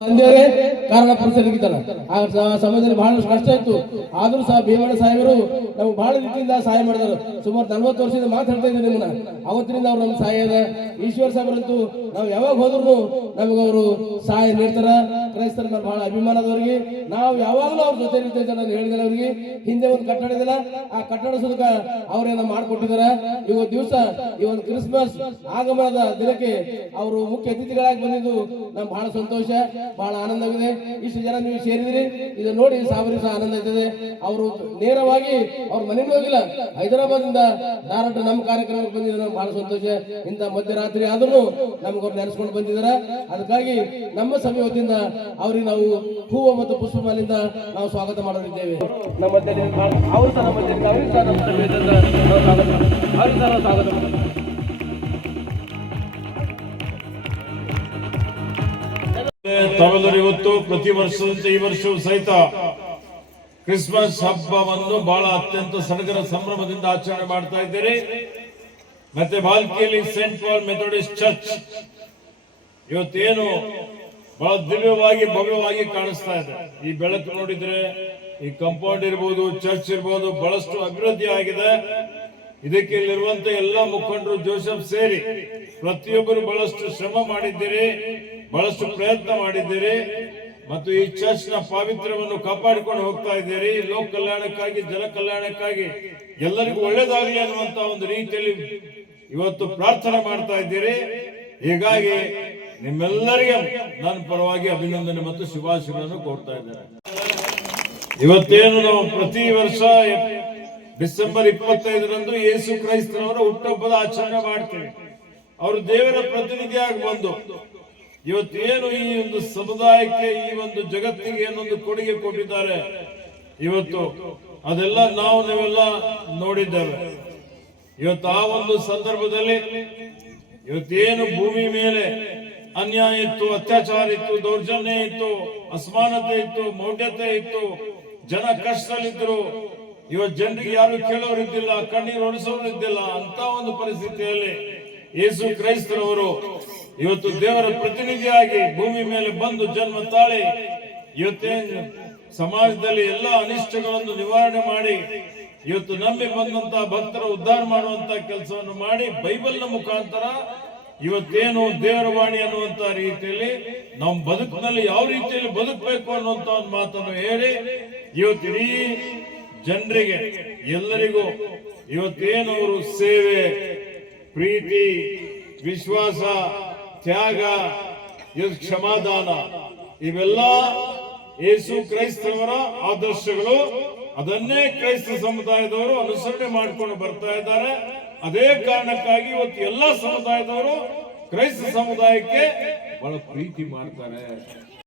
ತಂದೆಯವರೇ ಕಾರಣ ಪುರುಷರಿಗಿದ್ದಾರೆ. ಆ ಸಮಯದಲ್ಲಿ ಬಹಳಷ್ಟು ಕಷ್ಟ ಇತ್ತು. ಆದ್ರೂ ಸಹ ಭೀಮಣ್ಣ ಸಾಹೇಬರು ನಮ್ಗೆ ಬಹಳ ರೀತಿಯಿಂದ ಸಹಾಯ ಮಾಡಿದರು. ಸುಮಾರು 40 ವರ್ಷದಿಂದ ಮಾತಾಡ್ತಾ ಇದ್ದೀನಿ ನಿಮ್ಮನ್ನ. ಅವತ್ತಿನಿಂದ ಅವ್ರು ನಮ್ಗೆ ಸಹಾಯ ಇದೆ. ಈಶ್ವರ್ ಸಾಹೇಬರಂತೂ ನಾವು ಯಾವಾಗ ಹೋದ್ರು ನಮಗೆ ಅವರು ಸಹಾಯ ನೀಡ್ತಾರ. ಕ್ರೈಸ್ತರ ಮೇಲೆ ಬಹಳ ಅಭಿಮಾನದವರಿಗೆ ನಾವು ಯಾವಾಗಲೂ ಅವ್ರ ಜೊತೆ ಇರ್ತೈತೆ ನಾನು ಹೇಳಿದ್ರೆ ಅವರಿಗೆ. ಹಿಂದೆ ಒಂದು ಕಟ್ಟಡ ಇದೆಯಲ್ಲ, ಆ ಕಟ್ಟಡ ಸುದಕ ಅವರೇನ ಮಾಡಿಕೊಟ್ಟಿದ್ದಾರೆ. ಇವತ್ತು ದಿವಸ ಈ ಒಂದು ಕ್ರಿಸ್ಮಸ್ ಆಗಮನದ ದಿನಕ್ಕೆ ಅವರು ಮುಖ್ಯ ಅತಿಥಿಗಳಾಗಿ ಬಂದಿದ್ದು ನಮ್ಗೆ ಬಹಳ ಸಂತೋಷ, ಬಹಳ ಆನಂದವಿದೆ. ಇಷ್ಟು ಜನ ನೀವು ಸೇರಿದಿರಿ, ಇದು ನೋಡಿ ಸಾವಿರ ಸಹ ಆನಂದ ಇರ್ತದೆ. ಅವರು ನೇರವಾಗಿ ಅವ್ರ ಮನೆಗೆ ಹೋಗಿಲ್ಲ, ಹೈದರಾಬಾದಿಂದ ಡೈರೆಕ್ಟ್ ನಮ್ಮ ಕಾರ್ಯಕ್ರಮಕ್ಕೆ ಬಂದಿದ್ದಾರೆ. ನಮ್ಗೆ ಬಹಳ ಸಂತೋಷ. ಇಂಥ ಮಧ್ಯರಾತ್ರಿ ಆದ್ರೂ ನಮ್ಗೆ ಅವ್ರು ನೆನೆಸ್ಕೊಂಡು ಬಂದಿದ್ದಾರೆ. ಅದಕ್ಕಾಗಿ ನಮ್ಮ ಸಭೆ ವತಿಯಿಂದ ಅವ್ರಿಗೆ ನಾವು ಹೂವು ಮತ್ತು ಪುಷ್ಪ ಮಾಲಿಂದ ನಾವು ಸ್ವಾಗತ ಮಾಡಲಿದ್ದೇವೆ. ನಮ್ಮ ಅವರು ಸಹ ನಮ್ಮ ಅವ್ರಿಗೆ ಸಹ ನಮ್ಮ ಸಭೆ ಅವ್ರಿಗೆ ಸಹ ಸ್ವಾಗತ ಮಾಡ್ತೀವಿ. ತಾವೆಲ್ಲರೂ ಇವತ್ತು ಪ್ರತಿ ವರ್ಷದಂತೆ ಈ ವರ್ಷವೂ ಸಹಿತ ಕ್ರಿಸ್ಮಸ್ ಹಬ್ಬವನ್ನು ಬಹಳ ಅತ್ಯಂತ ಸಡಗರ ಸಂಭ್ರಮದಿಂದ ಆಚರಣೆ ಮಾಡ್ತಾ ಇದ್ದೀರಿ. ಮತ್ತೆ ಬಾಲ್ಕಿಯಲ್ಲಿ ಸೇಂಟ್ ಪಾಲ್ ಮೆಥೋಡಿಸ್ಟ್ ಚರ್ಚ್ ಇವತ್ತೇನು ಬಹಳ ದಿವ್ಯವಾಗಿ ಭವ್ಯವಾಗಿ ಕಾಣಿಸ್ತಾ ಇದೆ. ಈ ಬೆಳಕು ನೋಡಿದ್ರೆ ಈ ಕಾಂಪೌಂಡ್ ಇರ್ಬೋದು, ಚರ್ಚ್ ಇರ್ಬೋದು, ಬಹಳಷ್ಟು ಅಭಿವೃದ್ಧಿ ಆಗಿದೆ. ಇದಕ್ಕೆ ಇಲ್ಲಿರುವಂತ ಎಲ್ಲಾ ಮುಖಂಡರು ಜೋಸೆಫ್ ಸೇರಿ ಪ್ರತಿಯೊಬ್ಬರು ಬಹಳಷ್ಟು ಶ್ರಮ ಮಾಡಿದ್ದೀರಿ, ಬಹಳಷ್ಟು ಪ್ರಯತ್ನ ಮಾಡಿದ್ದೀರಿ ಮತ್ತು ಈ ಚರ್ಚ್ ನ ಪಾವಿತ್ರ್ಯವನ್ನು ಕಾಪಾಡಿಕೊಂಡು ಹೋಗ್ತಾ ಇದ್ದೀರಿ. ಲೋಕ ಕಲ್ಯಾಣಕ್ಕಾಗಿ, ಜನ ಕಲ್ಯಾಣಕ್ಕಾಗಿ ಎಲ್ಲರಿಗೂ ಒಳ್ಳೇದಾಗಲಿ ಅನ್ನುವಂತ ಒಂದು ರೀತಿಯಲ್ಲಿ ಇವತ್ತು ಪ್ರಾರ್ಥನೆ ಮಾಡ್ತಾ ಇದ್ದೀರಿ. ಹೀಗಾಗಿ ನಿಮ್ಮೆಲ್ಲರಿಗೆ ನನ್ನ ಪರವಾಗಿ ಅಭಿನಂದನೆ ಮತ್ತು ಶುಭಾಶಯಗಳನ್ನು ಕೋರ್ತಾ ಇದ್ದೇನೆ. ಇವತ್ತೇನು ನಾವು ಪ್ರತಿ ವರ್ಷ ಡಿಸೆಂಬರ್ 25ರಂದು ಯೇಸು ಕ್ರೈಸ್ತನವರ ಹುಟ್ಟುಹಬ್ಬದ ಆಚರಣೆ ಮಾಡ್ತೀವಿ. ಅವರು ದೇವರ ಪ್ರತಿನಿಧಿಯಾಗಿ ಬಂದು ಇವತ್ತೇನು ಈ ಒಂದು ಸಮುದಾಯಕ್ಕೆ, ಈ ಒಂದು ಜಗತ್ತಿಗೆ ಏನೊಂದು ಕೊಡುಗೆ ಕೊಟ್ಟಿದ್ದಾರೆ ಇವತ್ತು ಅದೆಲ್ಲ ನೀವೆಲ್ಲ ನೋಡಿದ್ದೇವೆ. ಇವತ್ತು ಆ ಒಂದು ಸಂದರ್ಭದಲ್ಲಿ ಇವತ್ತೇನು ಭೂಮಿ ಮೇಲೆ ಅನ್ಯಾಯ ಇತ್ತು, ಅತ್ಯಾಚಾರ ಇತ್ತು, ದೌರ್ಜನ್ಯ ಇತ್ತು, ಅಸಮಾನತೆ ಇತ್ತು, ಮೌಢ್ಯತೆ ಇತ್ತು, ಜನ ಕಷ್ಟದಲ್ಲಿದ್ದರು. ಇವತ್ತು ಜನರಿಗೆ ಯಾರು ಕೇಳೋರಿದ್ದಿಲ್ಲ, ಕಣ್ಣೀರು ಒಡಿಸೋರಿದ್ದಿಲ್ಲ. ಅಂತ ಒಂದು ಪರಿಸ್ಥಿತಿಯಲ್ಲಿ ಯೇಸು ಕ್ರೈಸ್ತರವರು ಇವತ್ತು ದೇವರ ಪ್ರತಿನಿಧಿಯಾಗಿ ಭೂಮಿ ಮೇಲೆ ಬಂದು ಜನ್ಮ ತಾಳಿ ಇವತ್ತೇ ಸಮಾಜದಲ್ಲಿ ಎಲ್ಲ ಅನಿಷ್ಟಗಳನ್ನು ನಿವಾರಣೆ ಮಾಡಿ ಇವತ್ತು ನಂಬಿ ಬಂದಂತಹ ಭಕ್ತರ ಉದ್ಧಾರ ಮಾಡುವಂತ ಕೆಲಸವನ್ನು ಮಾಡಿ ಬೈಬಲ್ನ ಮುಖಾಂತರ ಇವತ್ತೇನು ದೇವರ ವಾಣಿ ಅನ್ನುವಂತ ರೀತಿಯಲ್ಲಿ ನಾವು ಬದುಕಿನಲ್ಲಿ ಯಾವ ರೀತಿಯಲ್ಲಿ ಬದುಕಬೇಕು ಅನ್ನುವಂತ ಒಂದು ಮಾತನ್ನು ಹೇಳಿ ಇವತ್ತು ಇಡೀ ಜನರಿಗೆ ಎಲ್ಲರಿಗೂ ಇವತ್ತೇನು ಅವರು ಸೇವೆ, ಪ್ರೀತಿ, ವಿಶ್ವಾಸ, ತ್ಯಾಗ, ಕ್ಷಮಾದಾನ ಇವೆಲ್ಲ ಯೇಸು ಕ್ರೈಸ್ತವರ ಆದರ್ಶಗಳು. ಅದನ್ನೇ ಕ್ರೈಸ್ತ ಸಮುದಾಯದವರು ಅನುಸರಣೆ ಮಾಡಿಕೊಂಡು ಬರ್ತಾ ಇದ್ದಾರೆ. ಅದೇ ಕಾರಣಕ್ಕಾಗಿ ಇವತ್ತು ಎಲ್ಲ ಸಮುದಾಯದವರು ಕ್ರೈಸ್ತ ಸಮುದಾಯಕ್ಕೆ ಬಹಳ ಪ್ರೀತಿ ಮಾಡ್ತಾರೆ.